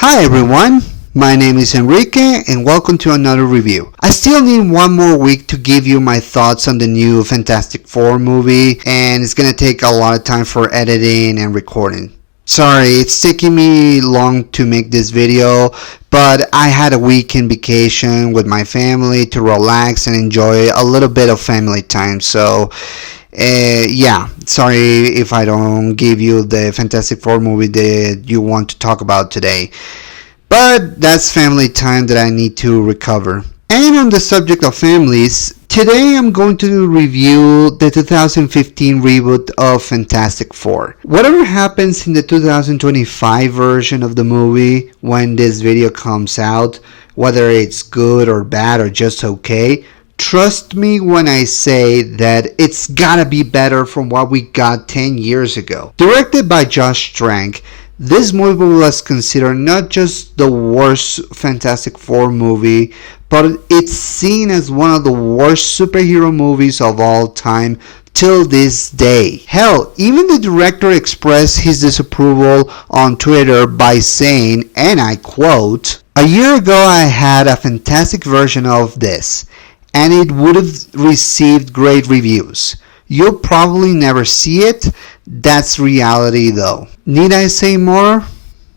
Hi everyone, my name is Enrique and welcome to another review. I still need one more week to give you my thoughts on the new Fantastic Four movie, and it's gonna take a lot of time for editing and recording. Sorry, it's taking me long to make this video, but I had a weekend vacation with my family to relax and enjoy a little bit of family time, so sorry if I don't give you the Fantastic Four movie that you want to talk about today. But that's family time that I need to recover. And on the subject of families, today I'm going to review the 2015 reboot of Fantastic Four. Whatever happens in the 2025 version of the movie when this video comes out, whether it's good or bad or just okay, trust me when I say that it's gotta be better from what we got 10 years ago. Directed by Josh Trank, this movie was considered not just the worst Fantastic Four movie, but it's seen as one of the worst superhero movies of all time till this day. Hell, even the director expressed his disapproval on Twitter by saying, and I quote, "A year ago I had a fantastic version of this, and it would have received great reviews. You'll probably never see it. That's reality though. Need I say more?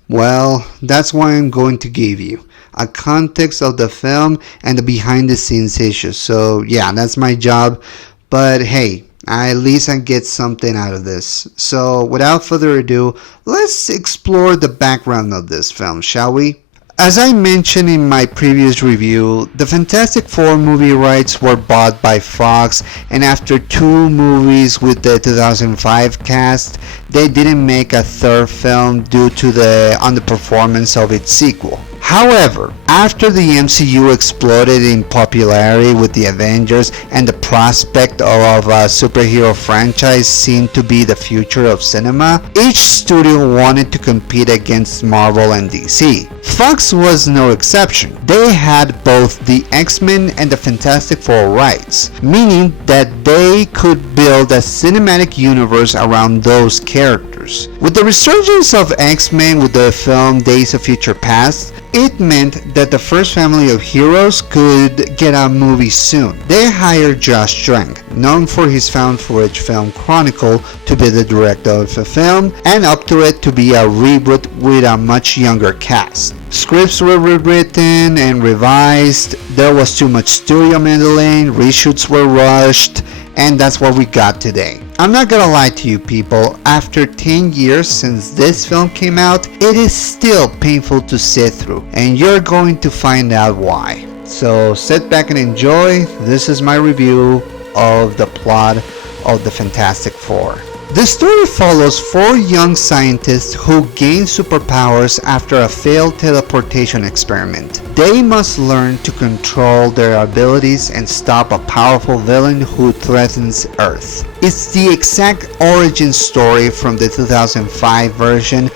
Well, that's why I'm going to give you a context of the film and the behind the scenes issues. So yeah, that's my job. But hey, at least I get something out of this. So without further ado, let's explore the background of this film, shall we? As I mentioned in my previous review, the Fantastic Four movie rights were bought by Fox, and after two movies with the 2005 cast, they didn't make a third film due to the underperformance of its sequel. However, after the MCU exploded in popularity with the Avengers and the prospect of a superhero franchise seemed to be the future of cinema, each studio wanted to compete against Marvel and DC. Fox was no exception. They had both the X-Men and the Fantastic Four rights, meaning that they could build a cinematic universe around those characters. With the resurgence of X-Men with the film Days of Future Past, it meant that the first family of heroes could get a movie soon. They hired Josh Trank, known for his found footage film Chronicle, to be the director of the film, and up to it to be a reboot with a much younger cast. Scripts were rewritten and revised, there was too much studio meddling, reshoots were rushed, and that's what we got today. I'm not gonna lie to you people, after 10 years since this film came out, it is still painful to sit through, and you're going to find out why. So sit back and enjoy. This is my review of the plot of the Fantastic Four. The story follows four young scientists who gain superpowers after a failed teleportation experiment. They must learn to control their abilities and stop a powerful villain who threatens Earth. It's the exact origin story from the 2005 version,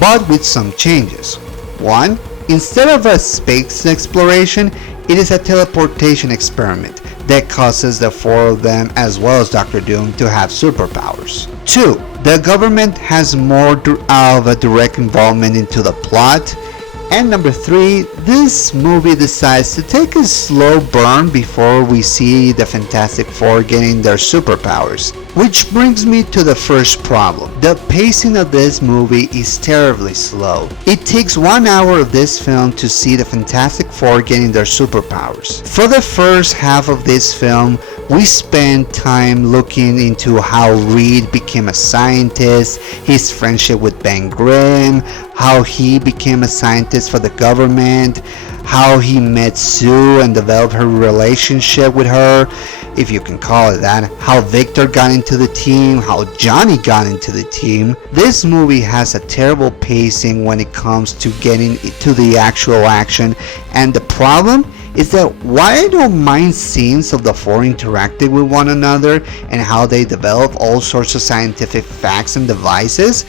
but with some changes. 1. Instead of a space exploration, it is a teleportation experiment that causes the four of them, as well as Dr. Doom, to have superpowers. 2. The government has more of a direct involvement into the plot. And number 3, this movie decides to take a slow burn before we see the Fantastic Four getting their superpowers. Which brings me to the first problem. The pacing of this movie is terribly slow. It takes 1 hour of this film to see the Fantastic Four getting their superpowers. For the first half of this film, we spend time looking into how Reed became a scientist, his friendship with Ben Grimm, how he became a scientist for the government, how he met Sue and developed her relationship with her, if you can call it that, how Victor got into the team, how Johnny got into the team. This movie has a terrible pacing when it comes to getting to the actual action, and the problem is that while I don't mind scenes of the four interacting with one another and how they develop all sorts of scientific facts and devices,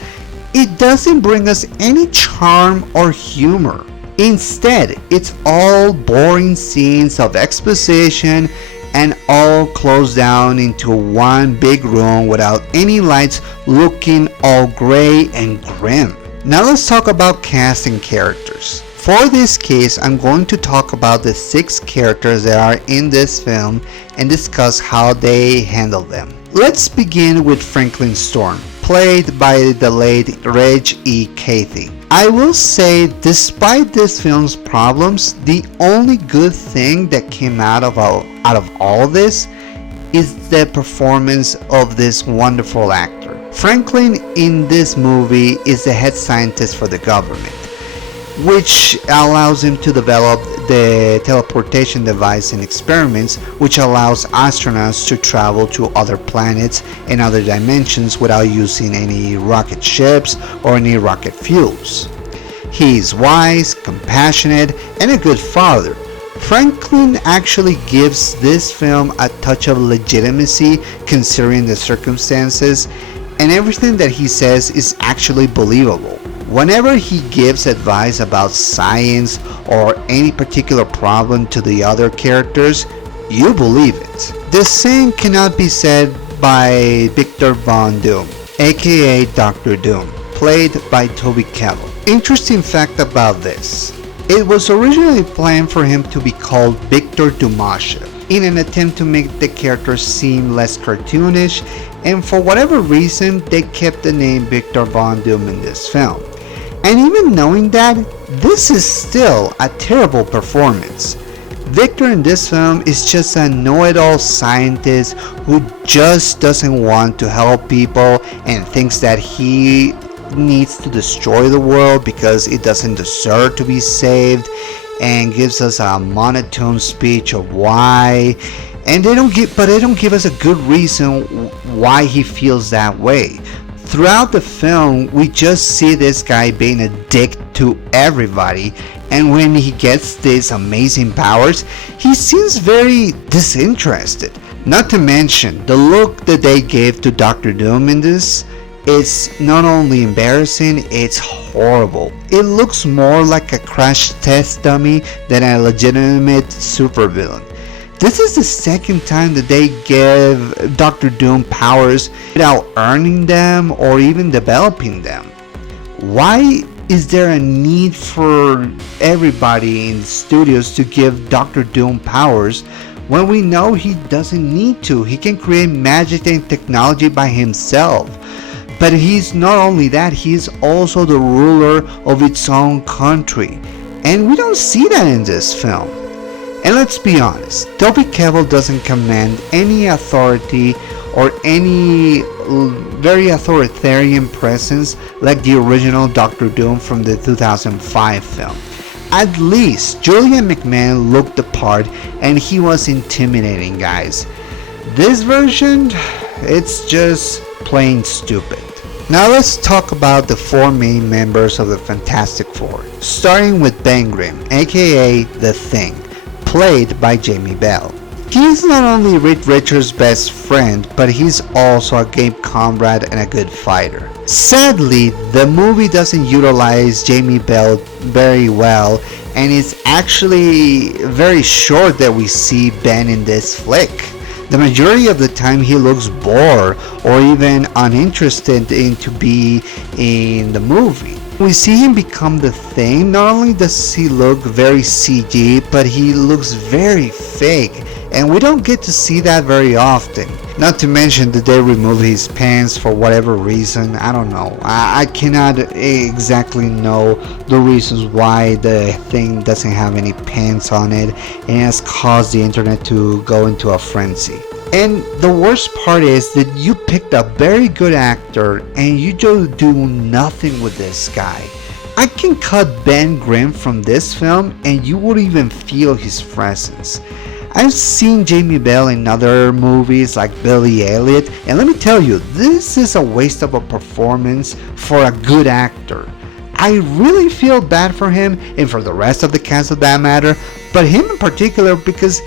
it doesn't bring us any charm or humor. Instead, it's all boring scenes of exposition and all closed down into one big room without any lights, looking all gray and grim. Now let's talk about casting characters. For this case, I'm going to talk about the 6 characters that are in this film and discuss how they handle them. Let's begin with Franklin Storm, played by the late Reg E. Cathey. I will say, despite this film's problems, the only good thing that came out of all this is the performance of this wonderful actor. Franklin in this movie is the head scientist for the government, which allows him to develop the teleportation device and experiments, which allows astronauts to travel to other planets and other dimensions without using any rocket ships or any rocket fuels. He is wise, compassionate, and a good father. Franklin actually gives this film a touch of legitimacy considering the circumstances, and everything that he says is actually believable. Whenever he gives advice about science or any particular problem to the other characters, you believe it. The same cannot be said by Victor Von Doom, aka Dr. Doom, played by Toby Kebbell. Interesting fact about this. It was originally planned for him to be called Victor Dumashev in an attempt to make the character seem less cartoonish, and for whatever reason they kept the name Victor Von Doom in this film. And even knowing that, this is still a terrible performance. Victor in this film is just a know-it-all scientist who just doesn't want to help people and thinks that he needs to destroy the world because it doesn't deserve to be saved, and gives us a monotone speech of why, and they don't give us a good reason why he feels that way. Throughout the film, we just see this guy being a dick to everybody, and when he gets these amazing powers, he seems very disinterested. Not to mention, the look that they gave to Dr. Doom in this, it's not only embarrassing, it's horrible. It looks more like a crash test dummy than a legitimate supervillain. This is the second time that they give Dr. Doom powers without earning them or even developing them. Why is there a need for everybody in studios to give Dr. Doom powers when we know he doesn't need to? He can create magic and technology by himself. But he's not only that, he's also the ruler of its own country. And we don't see that in this film. And let's be honest, Toby Kebbell doesn't command any authority or any very authoritarian presence like the original Dr. Doom from the 2005 film. At least Julian McMahon looked the part and he was intimidating, guys. This version, it's just plain stupid. Now let's talk about the 4 main members of the Fantastic Four, starting with Ben Grimm, aka The Thing, played by Jamie Bell. He's not only Reed Richards' best friend, but he's also a game comrade and a good fighter. Sadly, the movie doesn't utilize Jamie Bell very well, and it's actually very short that we see Ben in this flick. The majority of the time he looks bored or even uninterested in to be in the movie. We see him become the Thing. Not only does he look very CG, but he looks very fake, and we don't get to see that very often. Not to mention that they remove his pants for whatever reason. I don't know. I cannot exactly know the reasons why the Thing doesn't have any pants on it, and it has caused the internet to go into a frenzy. And the worst part is that you picked a very good actor and you just do nothing with this guy. I can cut Ben Grimm from this film and you wouldn't even feel his presence. I've seen Jamie Bell in other movies like Billy Elliot, and let me tell you, this is a waste of a performance for a good actor. I really feel bad for him and for the rest of the cast of that matter, but him in particular because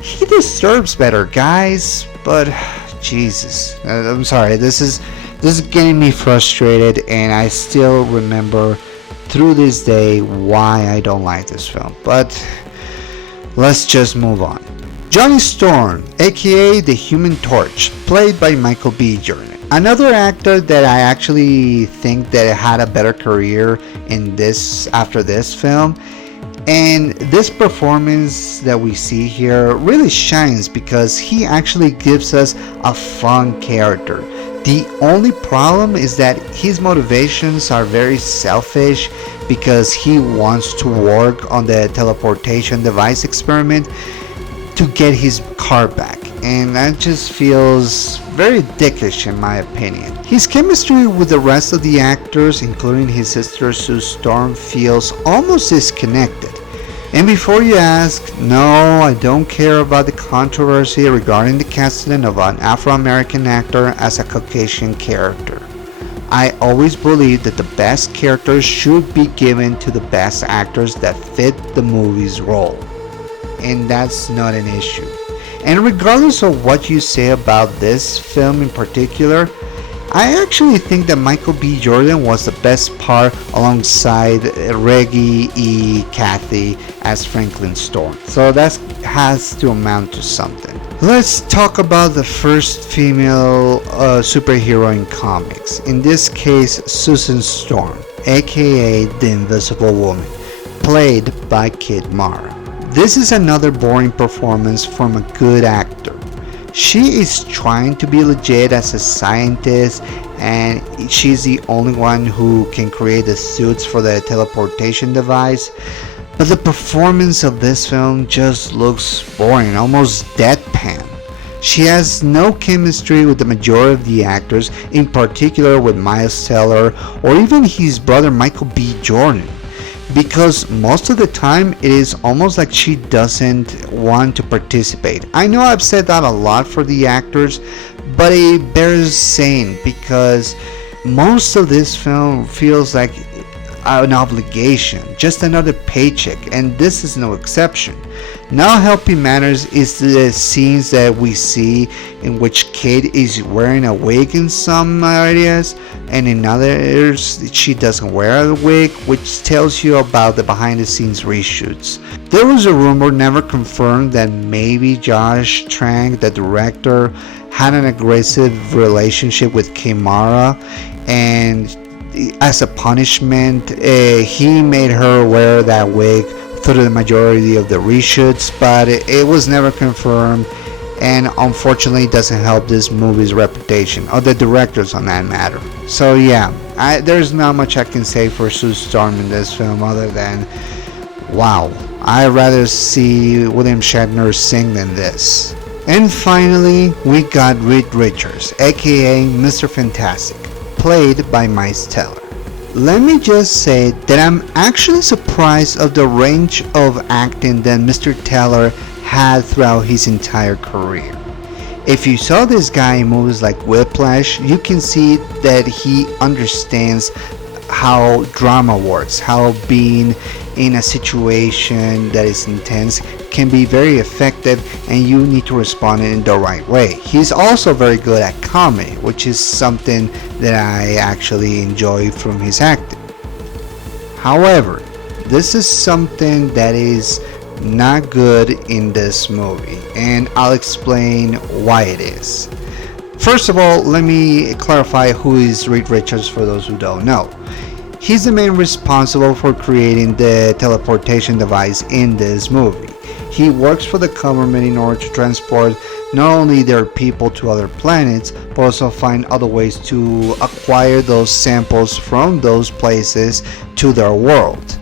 he deserves better, guys. But Jesus, I'm sorry, this is getting me frustrated, and I still remember through this day why I don't like this film. But let's just move on. Johnny Storm, aka the Human Torch, played by Michael B. Jordan. Another actor that I actually think that had a better career in this after this film, and this performance that we see here really shines because he actually gives us a fun character. The only problem is that his motivations are very selfish because he wants to work on the teleportation device experiment to get his car back, and that just feels very dickish in my opinion. His chemistry with the rest of the actors, including his sister Sue Storm, feels almost disconnected. And before you ask, no, I don't care about the controversy regarding the casting of an Afro-American actor as a Caucasian character. I always believe that the best characters should be given to the best actors that fit the movie's role. And that's not an issue. And regardless of what you say about this film in particular, I actually think that Michael B. Jordan was the best part alongside Reggie E. Cathy as Franklin Storm. So that has to amount to something. Let's talk about the first female superhero in comics. In this case, Susan Storm, aka the Invisible Woman, played by Kid Mara. This is another boring performance from a good actor. She is trying to be legit as a scientist, and she's the only one who can create the suits for the teleportation device. But the performance of this film just looks boring, almost deadpan. She has no chemistry with the majority of the actors, in particular with Miles Teller or even his brother Michael B. Jordan. Because most of the time it is almost like she doesn't want to participate. I know I've said that a lot for the actors, but it bears saying because most of this film feels like an obligation, just another paycheck, and this is no exception. Now helping matters is the scenes that we see in which Kate is wearing a wig in some areas, and in others she doesn't wear a wig, which tells you about the behind the scenes reshoots. There was a rumor, never confirmed, that maybe Josh Trank, the director, had an aggressive relationship with Kimara, and as a punishment he made her wear that wig through the majority of the reshoots, but it was never confirmed, and unfortunately doesn't help this movie's reputation, or the directors on that matter. So yeah, there's not much I can say for Sue Storm in this film other than, wow, I'd rather see William Shatner sing than this. And finally, we got Reed Richards, aka Mr. Fantastic, played by Miles Teller. Let me just say that I'm actually surprised of the range of acting that Mr. Teller had throughout his entire career. If you saw this guy in movies like Whiplash, you can see that he understands how drama works, how being in a situation that is intense can be very effective, and you need to respond in the right way. He's also very good at comedy, which is something that I actually enjoy from his acting. However, this is something that is not good in this movie, and I'll explain why it is. First of all, let me clarify who is Reed Richards for those who don't know. He's the man responsible for creating the teleportation device in this movie. He works for the government in order to transport not only their people to other planets, but also find other ways to acquire those samples from those places to their world.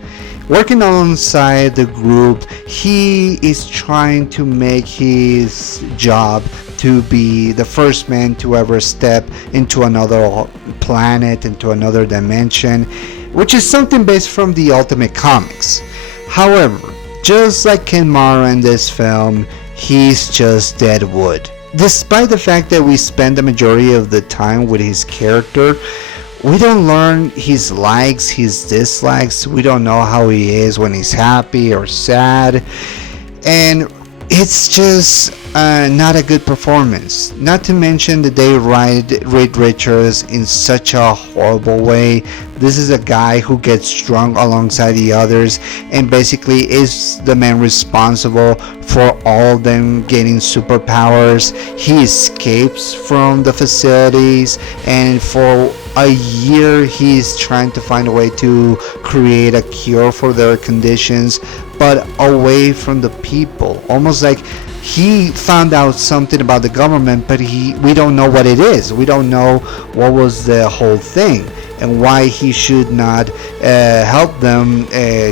Working alongside the group, he is trying to make his job to be the first man to ever step into another planet, into another dimension, which is something based from the Ultimate Comics. However, just like Ken Mara in this film, he's just dead wood. Despite the fact that we spend the majority of the time with his character, we don't learn his likes, his dislikes. We don't know how he is when he's happy or sad. And it's just not a good performance. Not to mention that they write Reed Richards in such a horrible way. This is a guy who gets drunk alongside the others and basically is the man responsible for all of them getting superpowers. He escapes from the facilities, and for a year he's trying to find a way to create a cure for their conditions, but away from the people. Almost like he found out something about the government, but we don't know what it is. We don't know what was the whole thing and why he should not help them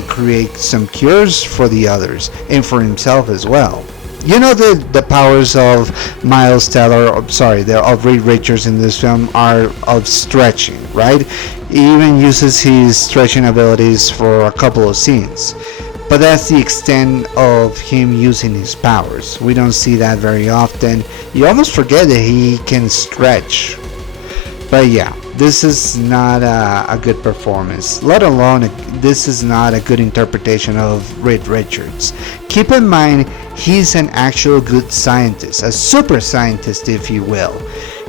create some cures for the others and for himself as well. You know, the powers of Miles Teller, of Reed Richards in this film are of stretching, right? He even uses his stretching abilities for a couple of scenes. But that's the extent of him using his powers. We don't see that very often. You almost forget that he can stretch. But yeah, this is not a good performance. Let alone, this is not a good interpretation of Reed Richards. Keep in mind, he's an actual good scientist, a super scientist if you will.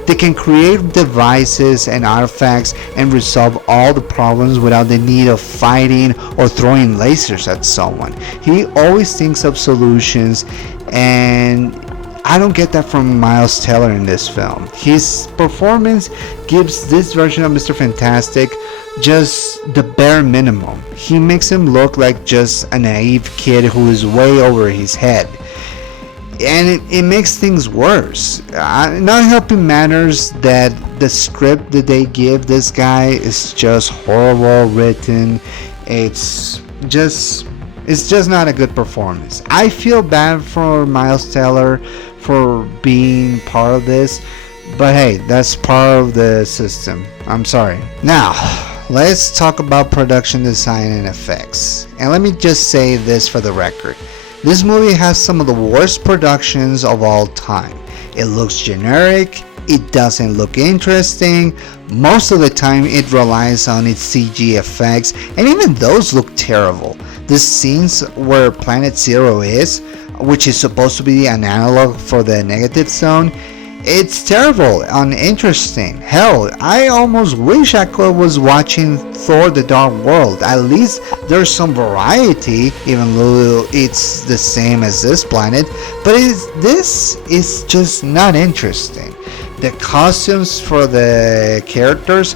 They can create devices and artifacts and resolve all the problems without the need of fighting or throwing lasers at someone. He always thinks of solutions, and I don't get that from Miles Teller in this film. His performance gives this version of Mr. Fantastic just the bare minimum. He makes him look like just a naive kid who is way over his head. And it makes things worse. Not helping matters that the script that they give this guy is just horrible written. It's just not a good performance. I feel bad for Miles Teller for being part of this, but hey, that's part of the system. I'm sorry. Now, let's talk about production design and effects. And let me just say this for the record. This movie has some of the worst productions of all time. It looks generic, it doesn't look interesting, most of the time it relies on its CG effects, and even those look terrible. The scenes where Planet Zero is, which is supposed to be an analog for the negative zone, it's terrible, uninteresting. Hell, I almost wish I was watching Thor: The Dark World. At least there's some variety, even though it's the same as this planet. But this is just not interesting. The costumes for the characters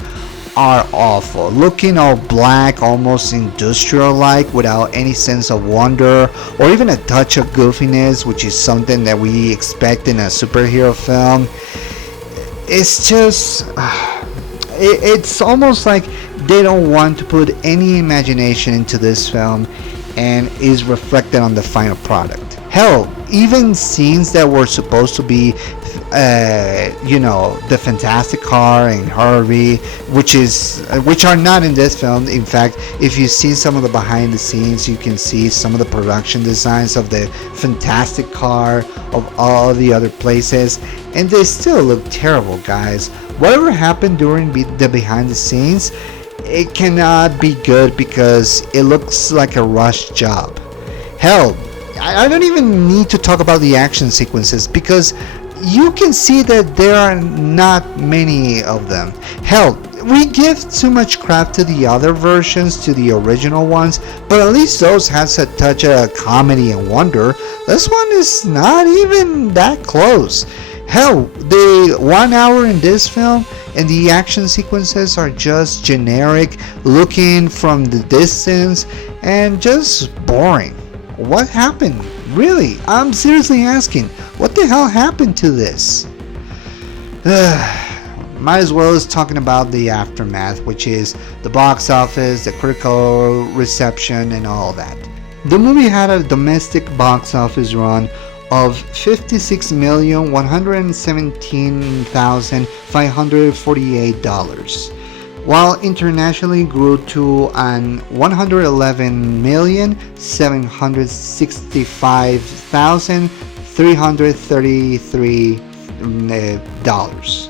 are awful, looking all black, almost industrial-like, without any sense of wonder or even a touch of goofiness, which is something that we expect in a superhero film. It's just it's almost like they don't want to put any imagination into this film, and is reflected on the final product. Hell, even scenes that were supposed to be the Fantastic Car and Harvey, which are not in this film. In fact, if you see some of the behind the scenes, you can see some of the production designs of the Fantastic Car, of all the other places, and they still look terrible, guys. Whatever happened during the behind the scenes, it cannot be good because it looks like a rushed job. Hell, I don't even need to talk about the action sequences because you can see that there are not many of them. Hell, we give too much crap to the other versions, to the original ones, but at least those has a touch of comedy and wonder. This one is not even that close. Hell, the 1 hour in this film and the action sequences are just generic, looking from the distance, and just boring. What happened? Really, I'm seriously asking, what the hell happened to this? Might as well as talking about the aftermath, which is the box office, the critical reception, and all that. The movie had a domestic box office run of $56,117,548, while internationally grew to an $111,765,333,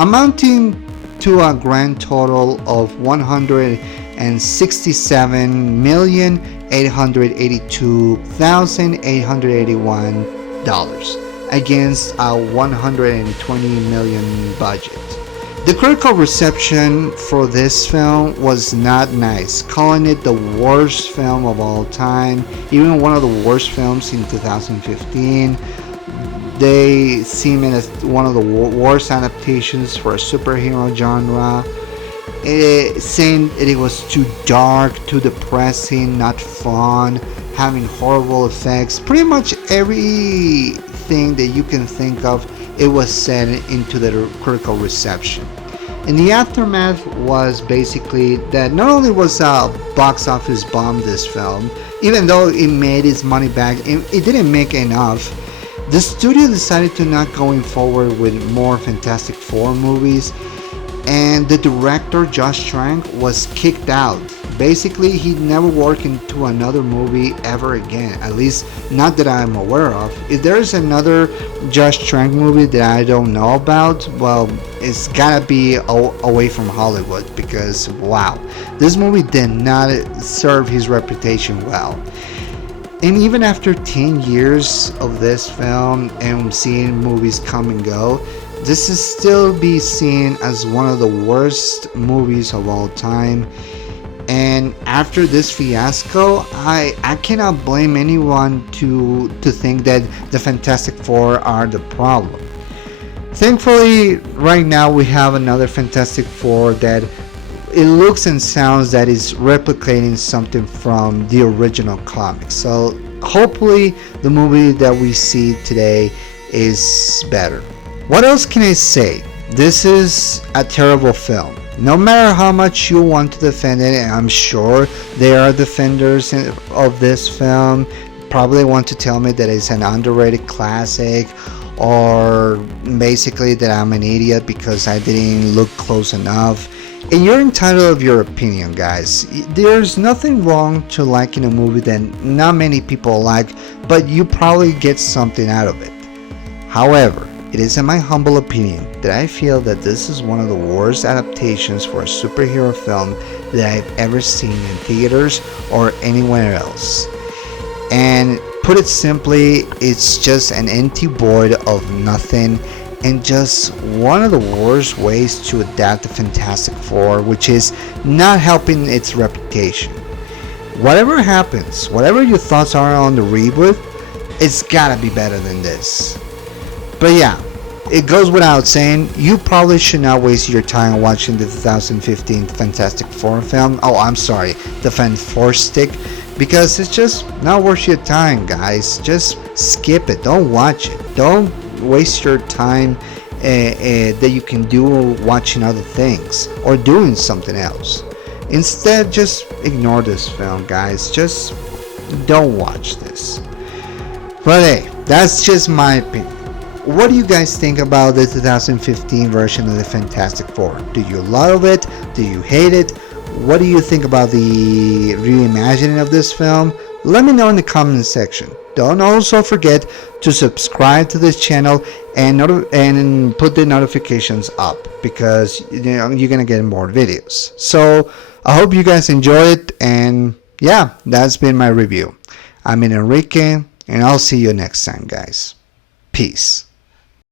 amounting to a grand total of $100 and $67,882,881 against a $120 million budget. The critical reception for this film was not nice, calling it the worst film of all time, even one of the worst films in 2015. They seem as one of the worst adaptations for a superhero genre, saying it was too dark, too depressing, not fun, having horrible effects. Pretty much everything that you can think of, it was said into the critical reception. And the aftermath was basically that not only was a box office bomb, this film, even though it made its money back, it didn't make enough. The studio decided to not going forward with more Fantastic Four movies, and the director Josh Trank was kicked out. Basically, he never worked into another movie ever again, at least not that I'm aware of. If there's another Josh Trank movie that I don't know about, well, it's gotta be away from Hollywood, because wow, this movie did not serve his reputation well. And even after 10 years of this film and seeing movies come and go, this is still be seen as one of the worst movies of all time. And after this fiasco, I cannot blame anyone to think that the Fantastic Four are the problem. Thankfully, right now we have another Fantastic Four that it looks and sounds that is replicating something from the original comics. So hopefully the movie that we see today is better. What else can I say? This is a terrible film. No matter how much you want to defend it, and I'm sure there are defenders of this film, probably want to tell me that it's an underrated classic, or basically that I'm an idiot because I didn't look close enough. And you're entitled of your opinion, guys. There's nothing wrong to liking a movie that not many people like, but you probably get something out of it. However, it is in my humble opinion that I feel that this is one of the worst adaptations for a superhero film that I've ever seen in theaters or anywhere else. And put it simply, it's just an empty void of nothing, and just one of the worst ways to adapt the Fantastic Four, which is not helping its reputation. Whatever happens, whatever your thoughts are on the reboot, it's gotta be better than this. But yeah, it goes without saying, you probably should not waste your time watching the 2015 Fantastic Four film. Oh, I'm sorry, the Fant4stic, because it's just not worth your time, guys. Just skip it. Don't watch it. Don't waste your time that you can do watching other things or doing something else. Instead, just ignore this film, guys. Just don't watch this. But hey, that's just my opinion. What do you guys think about the 2015 version of the Fantastic Four? Do you love it? Do you hate it? What do you think about the reimagining of this film? Let me know in the comment section. Don't also forget to subscribe to this channel and put the notifications up, because you're gonna get more videos. So I hope you guys enjoy it, and yeah, that's been my review. I'm Enrique, and I'll see you next time, guys. Peace.